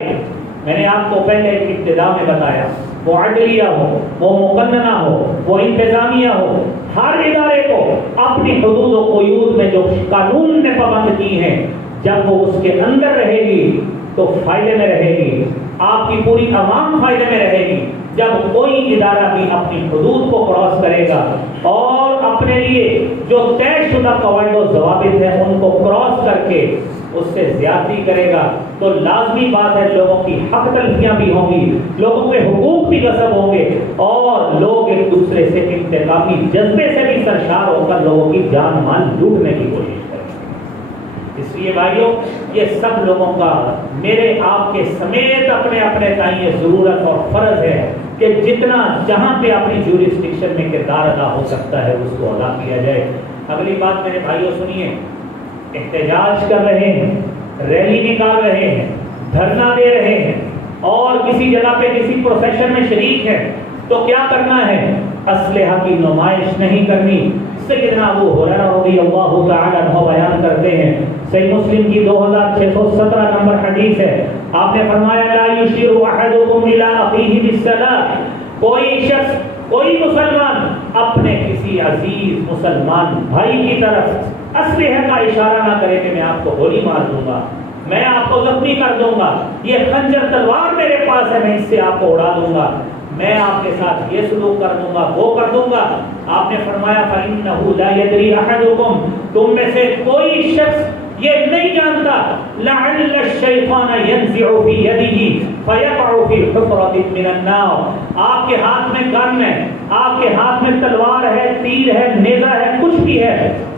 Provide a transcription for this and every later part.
میں نے آپ کو پہلے ابتدا میں بتایا، وہ عدلیہ ہو، وہ مقننہ ہو، وہ انتظامیہ ہو، ہر ادارے کو اپنی حدود و قیود میں جو قانون نے پابند کی ہیں، جب وہ اس کے اندر رہے گی تو فائدے میں رہے گی، آپ کی پوری عوام فائدے میں رہے گی۔ جب کوئی ادارہ بھی اپنی حدود کو کراس کرے گا اور اپنے لیے جو طے شدہ قواعد و ضوابط ہیں ان کو کراس کر کے اس سے زیادتی کرے گا تو لازمی بات ہے لوگوں کی حق تلفیاں بھی ہوں گی، لوگوں کے حقوق بھی غصب ہوں گے اور لوگ ایک دوسرے سے انتقامی جذبے سے بھی سرشار ہو کر لوگوں کی جان مال لوٹنے کی کوشش کریں گے۔ اس لیے بھائیوں، یہ سب لوگوں کا میرے آپ کے سمیت اپنے اپنے تئیں یہ ضرورت اور فرض ہے کہ جتنا جہاں پہ اپنی جورسڈکشن میں کردار ادا ہو سکتا ہے اس کو ادا کیا جائے۔ اگلی بات میرے بھائیوں سنیے، احتجاج کر رہے ہیں، ریلی نکال رہے ہیں، دھرنا دے رہے ہیں اور کسی جگہ پہ کسی پروفیشن میں شریک ہیں تو کیا کرنا ہے؟ اسلحہ کی نمائش نہیں کرنی۔ سیدنا ابو ہریرہ رضی اللہ تعالی عنہ بیان کرتے ہیں، صحیح مسلم کی 2617 نمبر حدیث ہے، آپ نے فرمایا لا یشیر احدکم الی اخیہ بالسلاح، کوئی شخص، کوئی مسلمان اپنے کسی عزیز مسلمان بھائی کی طرف اسلحہ کا اشارہ نہ کرے کہ میں آپ کو گولی مار دوں گا، میں آپ کو زخمی کر دوں گا، یہ خنجر تلوار میرے پاس ہے، میں اس سے آپ کو اڑا دوں گا، میں آپ کے ساتھ یہ سلوک کر دوں گا، وہ کر دوں گا۔ آپ نے فرمایا فَإِنَّهُ لَا يَدْرِي أَحَدُكُمْ، تم میں سے کوئی شخص یہ نہیں جانتا لَعَلَّ الشَّيْطَانَ يَنزِعُ فِي يَدِهِ فَيَقَعُ فِي حُفْرَةٍ مِّنَ النَّارِ، آپ کے ہاتھ میں گن ہے، آپ کے ہاتھ میں تلوار ہے، تیر ہے، نیزہ ہے، کچھ بھی ہے،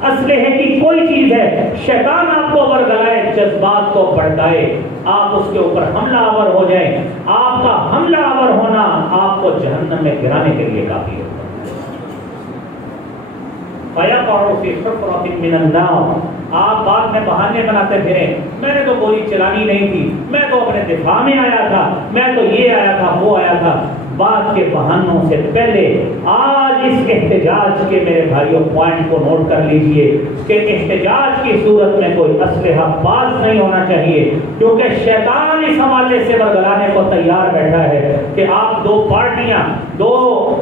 اسلحے کی کوئی چیز ہے، شیطان آپ کو ورگلائے، جذبات کو بھڑکائے، آپ اس کے اوپر حملہ آور ہو جائیں، آپ کا حملہ آور ہونا آپ کو جہنم میں گرانے کے لیے کافی ہوگا۔ فَيَقَعُ فِي حُفْرَةٍ مِّنَ النَّارِ، آپ بعد میں بہانے بناتے پھریں، میں نے تو گولی چلانی نہیں تھی، میں تو اپنے دفاع میں آیا تھا، میں تو یہ آیا تھا، وہ آیا تھا۔ بعد کے بہانوں سے پہلے آج اس احتجاج کے میرے بھائیوں پوائنٹ کو نوٹ کر لیجئے کہ احتجاج کی صورت میں کوئی اسلحہ باز نہیں ہونا چاہیے، کیونکہ شیطان اس حوالے سے ورگلانے کو تیار بیٹھا ہے کہ آپ دو پارٹیاں، دو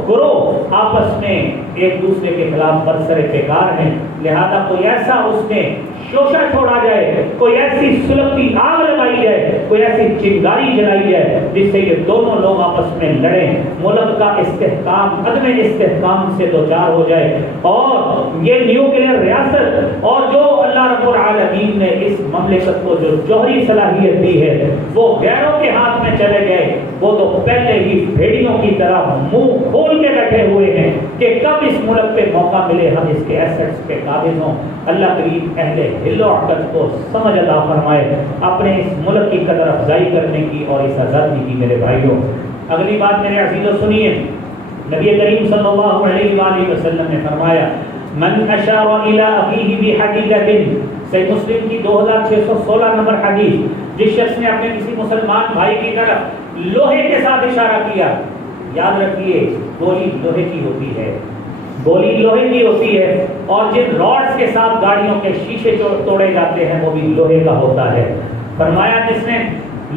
گروہ آپس میں ایک دوسرے کے خلاف برسر پیکار ہیں، لہذا کوئی ایسا اس میں شوشہ چھوڑا جائے، کوئی ایسی سلگتی آگ لگائی جائے، کوئی ایسی چنگاری جلائی جائے جس سے یہ دونوں لوگ آپس میں لڑیں، ملک کا استحکام عدم استحکام سے دوچار ہو جائے اور یہ نیوکلیئر ریاست اور جو اللہ رب العالمین نے اس مملکت کو جو جوہری صلاحیت دی ہے وہ غیروں کے ہاتھ میں چلے گئے، وہ تو پہلے ہی بھیڑیوں کی طرح منہ کھول کے بیٹھے ہوئے ہیں کہ کب اس ملک پہ موقع ملے ہم اس کے ایسٹس پہ قابض ہوں۔ اللہ کریم اہل حل و عقد کو سمجھ عطا فرمائے اپنے اس ملک کی قدر افزائی کرنے کی اور اس آزادی کی میرے بھائیوں۔ اگلی بات میرے عزیزو سنیے، نبی کریم صلی اللہ علیہ وآلہ وسلم نے فرمایا من اشار الی اخیہ بحدیدۃ، صحیح مسلم کی 2616 نمبر حدیث، جس شخص نے اپنے کسی مسلمان بھائی کی طرف لوہے کے ساتھ اشارہ کیا، یاد رکھیے گولی لوہے کی ہوتی ہے، گولی لوہے کی ہوتی ہے اور جن راڈز کے ساتھ گاڑیوں کے شیشے توڑے جاتے ہیں وہ بھی لوہے کا ہوتا ہے۔ فرمایا جس نے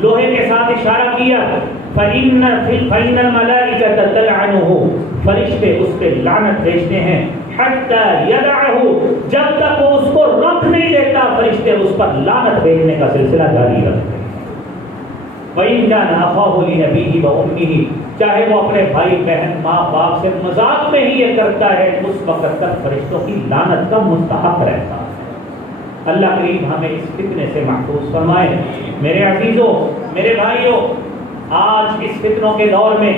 لوہے کے ساتھ اشارہ کیا فَإِنَّ الْمَلَائِكَةَ تَلْعَنُهُ، فرشتے اس پہ لعنت بھیجتے ہیں، حَتَّى يَدَعَهُ، جب تک وہ اس کو رکھ نہیں دیتا فرشتے اس پر لعنت بھیجنے کا سلسلہ جاری رکھتے ہیں۔ وَإِنْ كَانَ أَخَاهُ لِأَبِيهِ وَأُمِّهِ، چاہے وہ اپنے بھائی بہن ماں باپ سے مذاق میں ہی یہ کرتا ہے، اس وقت تک فرشتوں کی لعنت کا مستحق رہتا ہے۔ اللہ کریم ہمیں اس فتنے سے محفوظ فرمائے۔ میرے عزیزوں، میرے بھائیوں، آج اس فتنوں کے دور میں،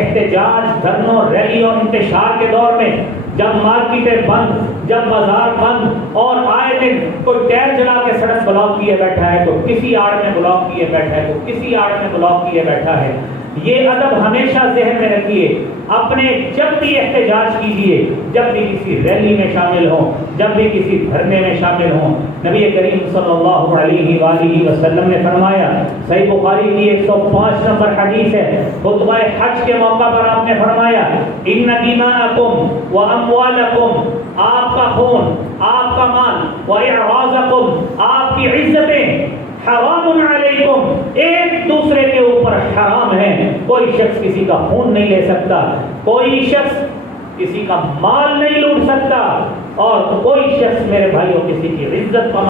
احتجاج، دھرنوں، ریلیوں، انتشار کے دور میں، جب مارکیٹیں بند، جب بازار بند اور آئے دن کوئی ٹائر جلا کے سڑک بلاک کیے بیٹھا ہے، تو کسی آڑ میں بلاک کیے بیٹھا ہے، تو کسی آڑ میں بلاک کیے بیٹھا ہے، یہ ادب ہمیشہ ذہن میں رکھیے۔ اپنے جب بھی احتجاج کیجیے، جب بھی کسی ریلی میں شامل ہوں، جب بھی کسی دھرنے میں شامل ہوں، نبی کریم صلی اللہ علیہ وآلہ وسلم نے فرمایا، صحیح بخاری کی 105 نمبر حدیث ہے، خطبہ حج کے موقع پر آپ نے فرمایا ان دماءکم واموالکم، آپ کا خون، آپ کا مال، واعراضکم، آپ کی عزتیں، حرام علیکم، ایک دوسرے حرام ہیں. کوئی شخص کسی کا خون نہیں لے سکتا, کوئی شخص کسی کا مال نہیں لوٹ سکتا, اور کوئی شخص میرے بھائیوں کسی کی عزت